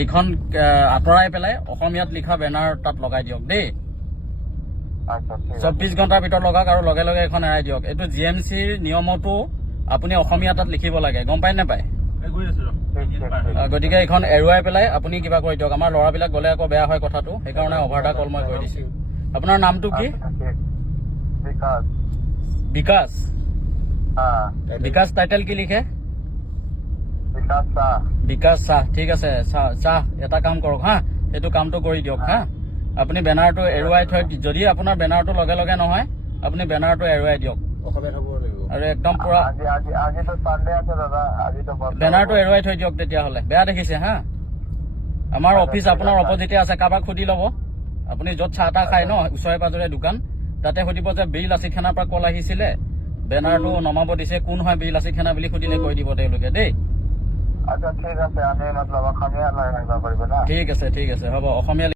এইখন আঁতৰাই পেলাই অসমীয়াত লিখা বেনাৰ তাত লগাই দিয়ক দেই। 24 ঘণ্টাৰ ভিতৰত লগাওক আৰু লগে লগে এখন এৰাই দিয়ক। এইটো GMCৰ নিয়মতো আপুনি অসমীয়া তাত লিখিব লাগে, গম পায় নাপায়? গতিকে এইখন এৰুৱাই পেলাই আপুনি কিবা কৰি দিয়ক। আমাৰ ল'ৰাবিলাক গ'লে আকৌ বেয়া হয় কথাটো, সেইকাৰণে অভাৰ দা কল মই কৰি দিছো। আপোনাৰ নামটো কি? বিকাশ। বিকাশ টাইটেল কি লিখে? বিকাশ চাহ। ঠিক আছে, চাহ এটা কাম কৰক হা, সেইটো কামটো কৰি দিয়ক হা। আপুনি বেনাৰটো এৰুৱাই থৈ, যদি আপোনাৰ বেনাৰটো লগে লগে নহয় আপুনি বেনাৰটো এৰুৱাই দিয়ক আৰু একদম পুৰা বেনাৰটো এৰুৱাই থৈ দিয়ক। তেতিয়াহ'লে বেয়া দেখিছে হা। আমাৰ অফিচ আপোনাৰ অপজিটে আছে, কাৰোবাক সুধি ল'ব। আপুনি য'ত চাহ তাহ খায় ন, ওচৰে পাজৰে দোকান, তাতে সুধিব যে বীৰ লাচিত সেনাৰ পৰা কল আহিছিলে, বেনাৰটো নমাব দিছে, কোন হয় বীৰ লাচিত সেনা বুলি সুধিলে কৈ দিব তেওঁলোকে দেই। ঠিক আছে, ঠিক আছে, হ'ব। অসমীয়া